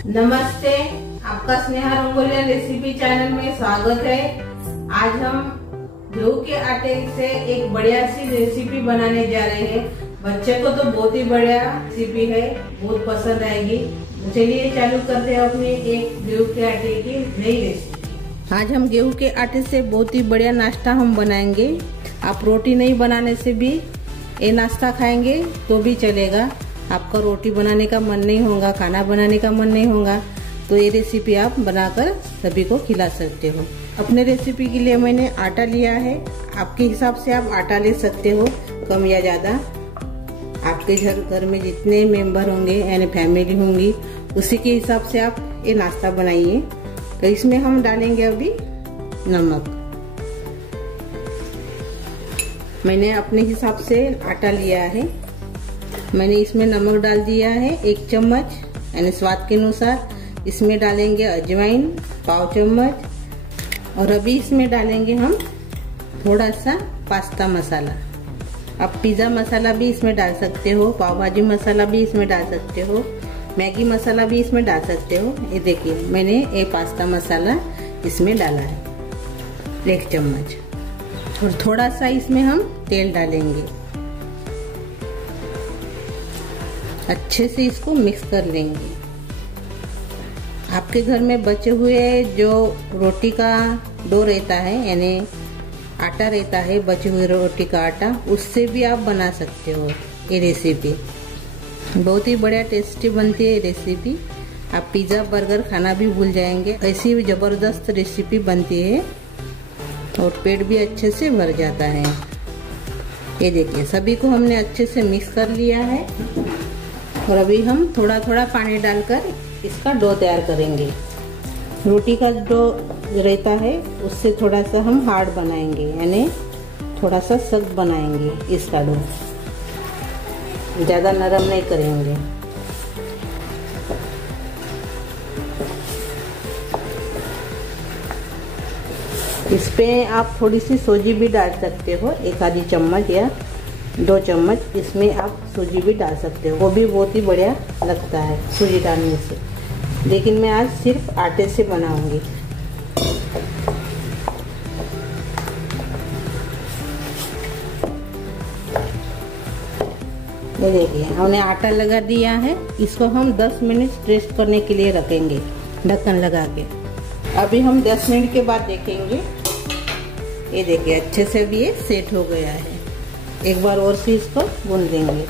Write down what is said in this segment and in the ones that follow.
नमस्ते, आपका Sneha रंगोलिया recipe channel में स्वागत है। आज हम गेहूं के आटे से एक बढ़िया सी रेसिपी बनाने जा रहे हैं। बच्चे को तो बहुत ही बढ़िया रेसिपी है, बहुत पसंद आएगी। चलिए चालू करते हैं अपनी एक गेहूं के आटे की नई रेसिपी। आज हम गेहूं के आटे से बहुत ही बढ़िया नाश्ता हम बनाएंगे। आप रोटी नहीं बनाने से भी ये नाश्ता खाएंगे तो भी चलेगा। आपका रोटी बनाने का मन नहीं होगा, खाना बनाने का मन नहीं होगा, तो ये रेसिपी आप बनाकर सभी को खिला सकते हो। अपने रेसिपी के लिए मैंने आटा लिया है। आपके हिसाब से आप आटा ले सकते हो, कम या ज़्यादा। आपके घर में जितने मेंबर होंगे यानी फैमिली होंगी, उसी के हिसाब से आप ये नाश्ता बनाइए। तो इसमें हम डालेंगे अभी नमक। मैंने अपने हिसाब से आटा लिया है। मैंने इसमें नमक डाल दिया है 1 चम्मच यानी स्वाद के अनुसार। इसमें डालेंगे अजवाइन पाव चम्मच, और अभी इसमें डालेंगे हम थोड़ा सा पास्ता मसाला। आप पिज़्ज़ा मसाला भी इसमें डाल सकते हो, पाव भाजी मसाला भी इसमें डाल सकते हो, मैगी मसाला भी इसमें डाल सकते हो। ये देखिए मैंने ये पास्ता मसाला इसमें डाला है 1 चम्मच, और थोड़ा सा इसमें हम तेल डालेंगे। अच्छे से इसको मिक्स कर लेंगे। आपके घर में बचे हुए जो रोटी का डो रहता है यानी आटा रहता है, बचे हुए रोटी का आटा, उससे भी आप बना सकते हो। ये रेसिपी बहुत ही बढ़िया टेस्टी बनती है। ये रेसिपी आप पिज़्ज़ा बर्गर खाना भी भूल जाएंगे, ऐसी ज़बरदस्त रेसिपी बनती है और पेट भी अच्छे से भर जाता है। ये देखिए सभी को हमने अच्छे से मिक्स कर लिया है, और अभी हम थोड़ा थोड़ा पानी डालकर इसका डो तैयार करेंगे। रोटी का डो रहता है उससे थोड़ा सा हम हार्ड बनाएंगे, यानी थोड़ा सा सख्त बनाएंगे इसका डो, ज़्यादा नरम नहीं करेंगे। इस पे आप थोड़ी सी सूजी भी डाल सकते हो, 1 आधी चम्मच या 2 चम्मच इसमें आप सूजी भी डाल सकते हो। वो भी बहुत ही बढ़िया लगता है सूजी डालने से, लेकिन मैं आज सिर्फ आटे से बनाऊंगी। ये देखिए हमने आटा लगा दिया है। इसको हम 10 मिनट रेस्ट करने के लिए रखेंगे ढक्कन लगा के। अभी हम 10 मिनट के बाद देखेंगे। ये देखिए अच्छे से भी ये सेट हो गया है। एक बार और से इसको भून देंगे।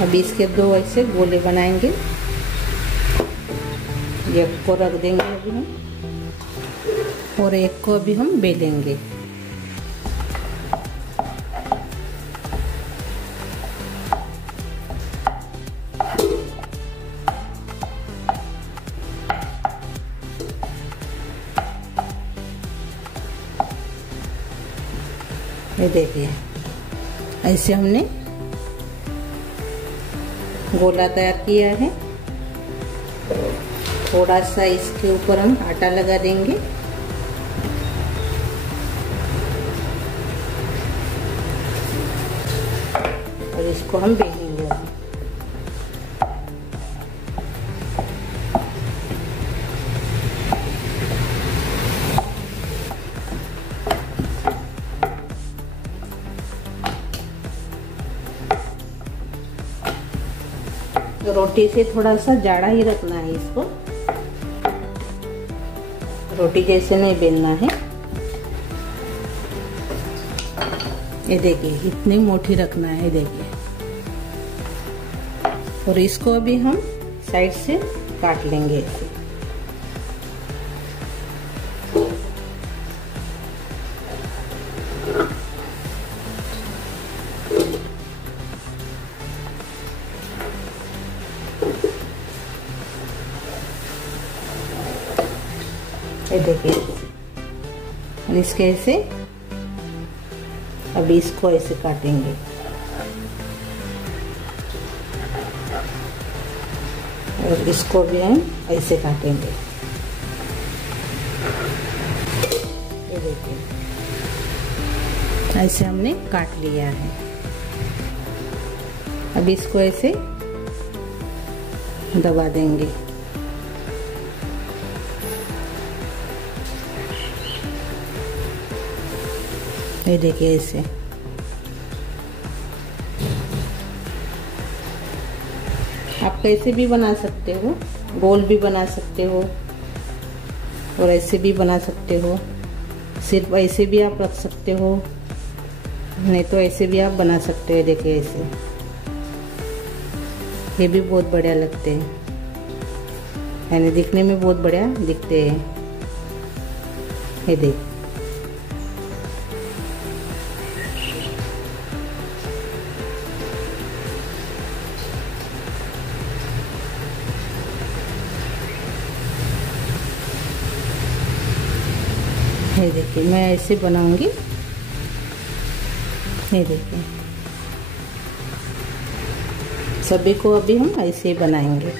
अभी इसके 2 ऐसे गोले बनाएंगे। एक को रख देंगे अभी हम, और एक को अभी हम बेलेंगे। ये देखिए ऐसे हमने गोला तैयार किया है। थोड़ा सा इसके ऊपर हम आटा लगा देंगे, और इसको हम बेलेंगे। तो रोटी से थोड़ा सा जाड़ा ही रखना है इसको, रोटी जैसे नहीं बेलना है। ये देखिए इतनी मोटी रखना है, देखिए। और इसको अभी हम साइड से काट लेंगे ऐसे। ये देखिए इसके ऐसे अभी इसको ऐसे काटेंगे। और इसको भी हम ऐसे काटेंगे। ये देखिए ऐसे हमने काट लिया है। अब इसको ऐसे दबा देंगे। ये देखिए ऐसे। आप कैसे भी बना सकते हो, गोल भी बना सकते हो और ऐसे भी बना सकते हो। सिर्फ ऐसे भी आप रख सकते हो, नहीं तो ऐसे भी आप बना सकते हो। देखिए ऐसे, ये भी बहुत बढ़िया लगते हैं, यानी दिखने में बहुत बढ़िया दिखते हैं। ये देख, ये देखिए मैं ऐसे बनाऊंगी। ये देखिए सभी को अभी हम ऐसे ही बनाएंगे।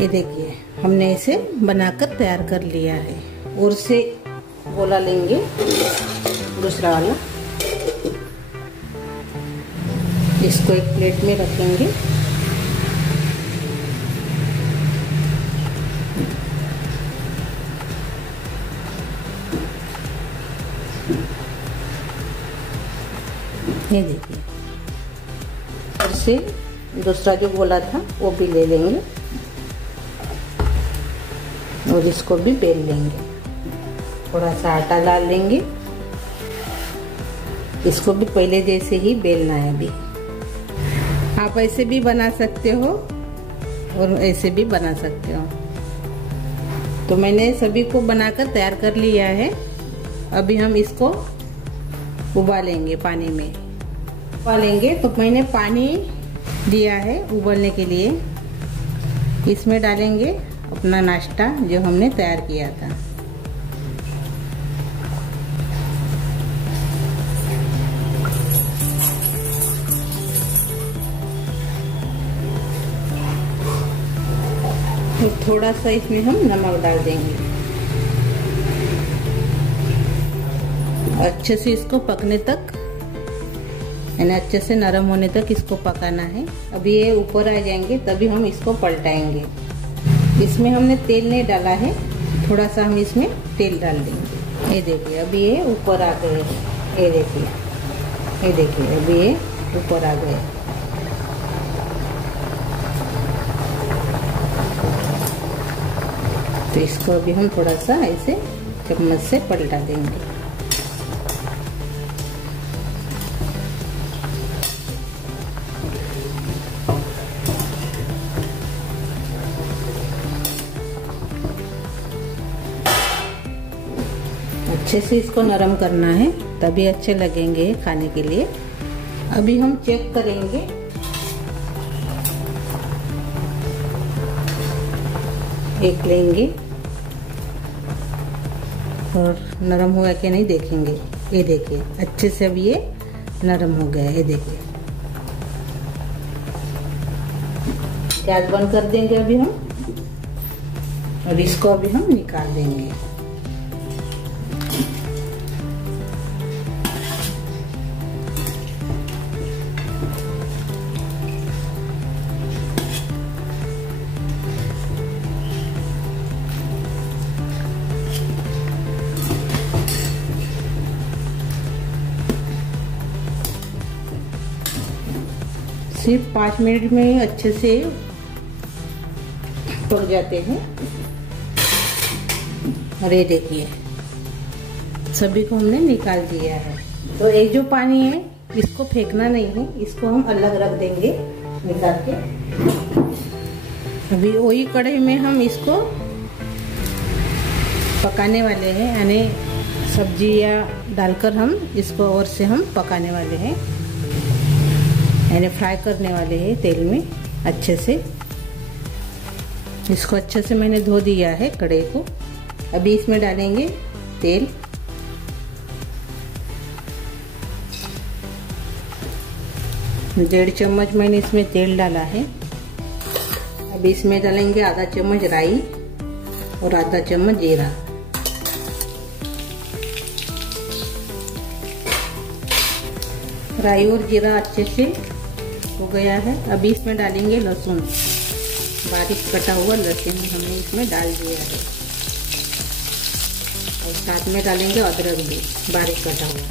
ये देखिए हमने इसे बनाकर तैयार कर लिया है। और से गोला लेंगे दूसरा वाला, इसको एक प्लेट में रखेंगे। ये देखिए, और से दूसरा जो गोला था वो भी ले लेंगे और इसको भी बेल लेंगे। थोड़ा सा आटा डाल लेंगे, इसको भी पहले जैसे ही बेलना है। अभी आप ऐसे भी बना सकते हो और ऐसे भी बना सकते हो। तो मैंने सभी को बनाकर तैयार कर लिया है। अभी हम इसको उबालेंगे पानी में। उबालेंगे तो मैंने पानी दिया है उबलने के लिए। इसमें डालेंगे अपना नाश्ता जो हमने तैयार किया था। तो थोड़ा सा इसमें हम नमक डाल देंगे। अच्छे से इसको पकने तक, यानी अच्छे से नरम होने तक इसको पकाना है। अभी ये ऊपर आ जाएंगे तभी हम इसको पलटाएंगे। इसमें हमने तेल नहीं डाला है, थोड़ा सा हम इसमें तेल डाल देंगे। ये देखिए अभी ये ऊपर आ गए। ये देखिए, ये देखिए अभी ये ऊपर आ गए। तो इसको अभी हम थोड़ा सा ऐसे चम्मच से पलटा देंगे। अच्छे से इसको नरम करना है तभी अच्छे लगेंगे खाने के लिए। अभी हम चेक करेंगे। एक लेंगे और नरम हुआ कि नहीं देखेंगे। ये देखिए अच्छे से अभी ये नरम हो गया है। ये देखिए, गैस बंद कर देंगे अभी हम, और इसको अभी हम निकाल देंगे। सिर्फ 5 मिनट में अच्छे से पक जाते हैं। और ये देखिए सभी को हमने निकाल दिया है। तो एक जो पानी है इसको फेंकना नहीं है, इसको हम अलग रख देंगे निकाल के। अभी वही कढ़ाई में हम इसको पकाने वाले हैं, यानी सब्जियां डालकर हम इसको और से हम पकाने वाले हैं, यानी फ्राई करने वाले हैं तेल में अच्छे से। इसको अच्छे से मैंने धो दिया है कढ़ाई को। अभी इसमें डालेंगे तेल। डेढ़ चम्मच मैंने इसमें तेल डाला है। अब इसमें डालेंगे आधा चम्मच राई और आधा चम्मच जीरा। राई और जीरा अच्छे से हो गया है। अभी इसमें डालेंगे लहसुन, बारीक कटा हुआ लहसुन हमने इसमें डाल दिया है और साथ में डालेंगे अदरक भी बारीक कटा हुआ।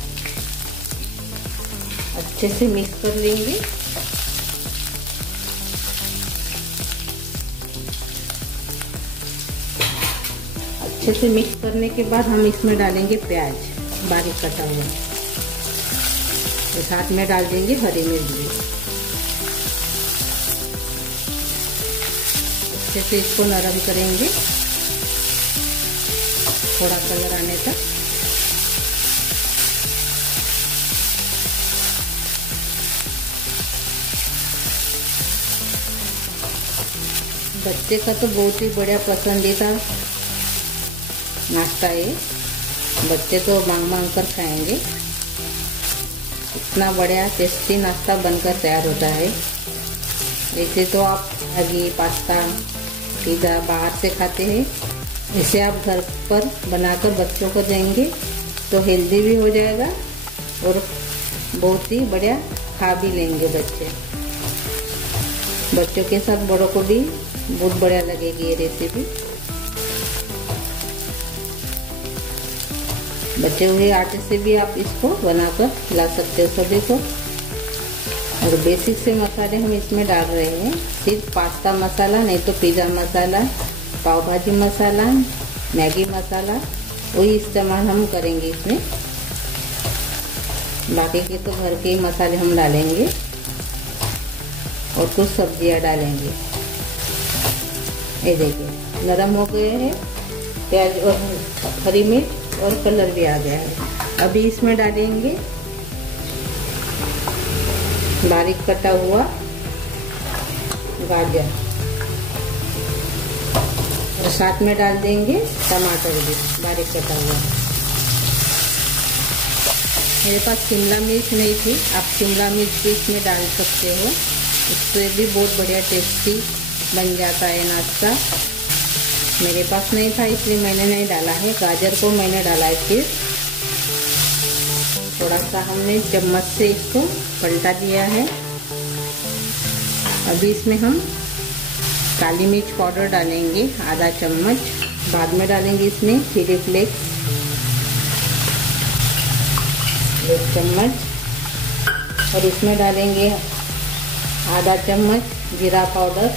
अच्छे से मिक्स कर लेंगे। अच्छे से मिक्स करने के बाद हम इसमें डालेंगे प्याज बारीक कटा हुआ और साथ में डाल देंगे हरी मिर्च भी। अच्छे से इसको नरम करेंगे थोड़ा कलर आने तक। बच्चे का तो बहुत ही बढ़िया पसंदीदा नाश्ता है। बच्चे तो मांग मांग कर खाएंगे। इतना बढ़िया टेस्टी नाश्ता बनकर तैयार होता है। वैसे तो आप मैगी, पास्ता, पिज़्ज़ा बाहर से खाते हैं, इसे आप घर पर बनाकर बच्चों को देंगे तो हेल्दी भी हो जाएगा और बहुत ही बढ़िया खा भी लेंगे बच्चे। बच्चों के साथ बड़ों को भी बहुत बढ़िया लगेगी ये रेसिपी। बचे हुए आटे से भी आप इसको बनाकर खिला सकते हो सभी को। और बेसिक से मसाले हम इसमें डाल रहे हैं, सिर्फ पास्ता मसाला, नहीं तो पिज़्ज़ा मसाला, पाव भाजी मसाला, मैगी मसाला, वही इस्तेमाल हम करेंगे इसमें। बाकी के तो घर के ही मसाले हम डालेंगे और कुछ सब्जियां डालेंगे। ये देखिए नरम हो गए हैं प्याज और हरी मिर्च और कलर भी आ गया है। अभी इसमें डालेंगे बारीक कटा हुआ गाजर और साथ में डाल देंगे टमाटर भी बारीक कटा हुआ। मेरे पास शिमला मिर्च नहीं थी, आप शिमला मिर्च भी इसमें डाल सकते हो, उससे भी बहुत बढ़िया टेस्टी बन जाता है नाश्ता। मेरे पास नहीं था इसलिए मैंने नहीं डाला है। गाजर को मैंने डाला है। फिर थोड़ा सा हमने चम्मच से इसको पलटा दिया है। अभी इसमें हम काली मिर्च पाउडर डालेंगे आधा चम्मच, बाद में डालेंगे इसमें चिली फ्लेक्स 1 चम्मच और इसमें डालेंगे आधा चम्मच जीरा पाउडर।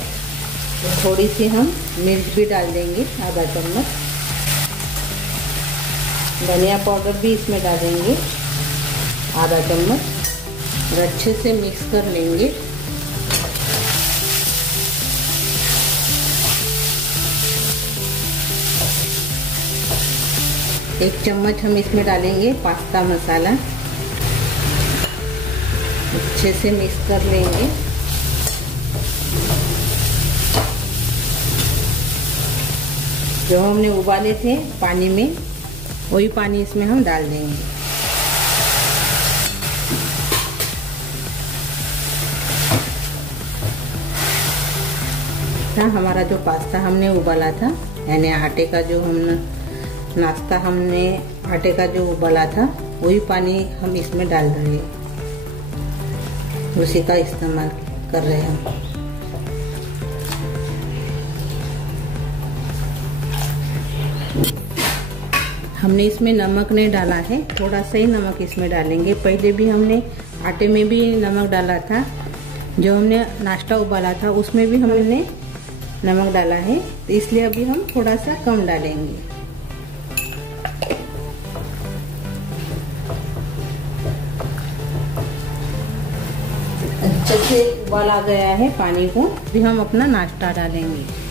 थोड़ी सी हम मिर्च भी डाल देंगे आधा चम्मच। धनिया पाउडर भी इसमें डालेंगे आधा चम्मच और अच्छे से मिक्स कर लेंगे। एक चम्मच हम इसमें डालेंगे पास्ता मसाला। अच्छे से मिक्स कर लेंगे। जो हमने उबाले थे पानी में, वही पानी इसमें हम डाल देंगे। हमारा जो पास्ता हमने उबाला था, यानी आटे का जो हम नाश्ता हमने आटे का जो उबाला था, वही पानी हम इसमें डाल रहे हैं, उसी का इस्तेमाल कर रहे हैं हम। हमने इसमें नमक नहीं डाला है, थोड़ा सा ही नमक इसमें डालेंगे। पहले भी हमने आटे में भी नमक डाला था, जो हमने नाश्ता उबाला था उसमें भी हमने नमक डाला है, तो इसलिए अभी हम थोड़ा सा कम डालेंगे। अच्छे से उबाल आ गया है पानी को, अभी हम अपना नाश्ता डालेंगे।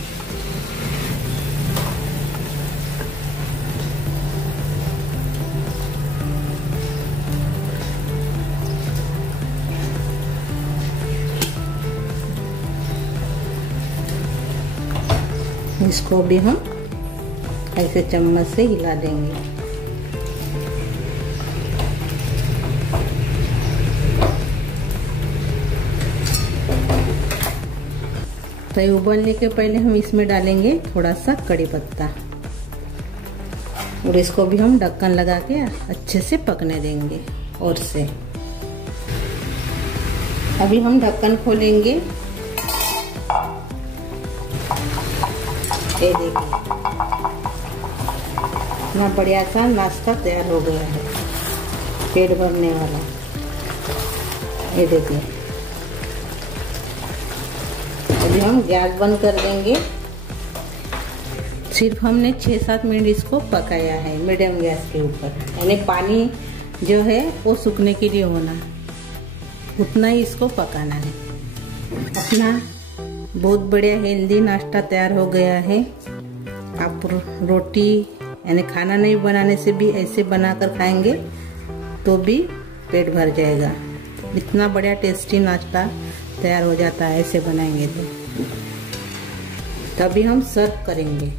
इसको भी हम ऐसे चम्मच से हिला देंगे। तो ये उबलने के पहले हम इसमें डालेंगे थोड़ा सा कड़ी पत्ता और इसको भी हम ढक्कन लगा के अच्छे से पकने देंगे। और से अभी हम ढक्कन खोलेंगे। ये देखिए इतना बढ़िया सा नाश्ता तैयार हो गया है, पेट भरने वाला। ये देखिए अभी हम गैस बंद कर देंगे। सिर्फ हमने 6-7 मिनट इसको पकाया है मीडियम गैस के ऊपर, यानी पानी जो है वो सूखने के लिए होना, उतना ही इसको पकाना है। अपना बहुत बढ़िया हेल्दी नाश्ता तैयार हो गया है। आप रोटी यानी खाना नहीं बनाने से भी ऐसे बनाकर खाएंगे तो भी पेट भर जाएगा। इतना बढ़िया टेस्टी नाश्ता तैयार हो जाता है ऐसे बनाएंगे तो। तभी हम सर्व करेंगे।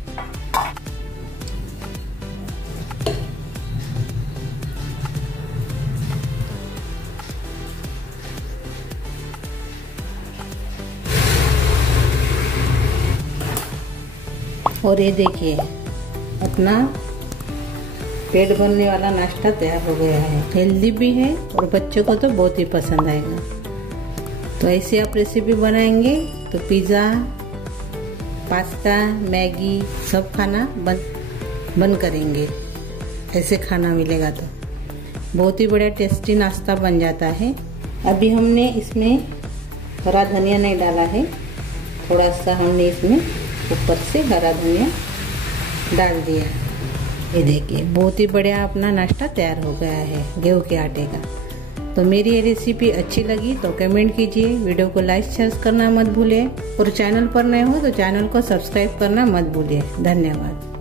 और ये देखिए अपना पेट भरने वाला नाश्ता तैयार हो गया है। हेल्दी भी है और बच्चों को तो बहुत ही पसंद आएगा। तो ऐसे आप रेसिपी बनाएंगे तो पिज़्ज़ा, पास्ता, मैगी सब खाना बंद करेंगे। ऐसे खाना मिलेगा तो बहुत ही बढ़िया टेस्टी नाश्ता बन जाता है। अभी हमने इसमें हरा धनिया नहीं डाला है, थोड़ा सा हमने इसमें ऊपर से हरा धनिया डाल दिया। ये देखिए बहुत ही बढ़िया अपना नाश्ता तैयार हो गया है गेहूं के आटे का। तो मेरी ये रेसिपी अच्छी लगी तो कमेंट कीजिए, वीडियो को लाइक शेयर करना मत भूलिए और चैनल पर नए हो तो चैनल को सब्सक्राइब करना मत भूलिए। धन्यवाद।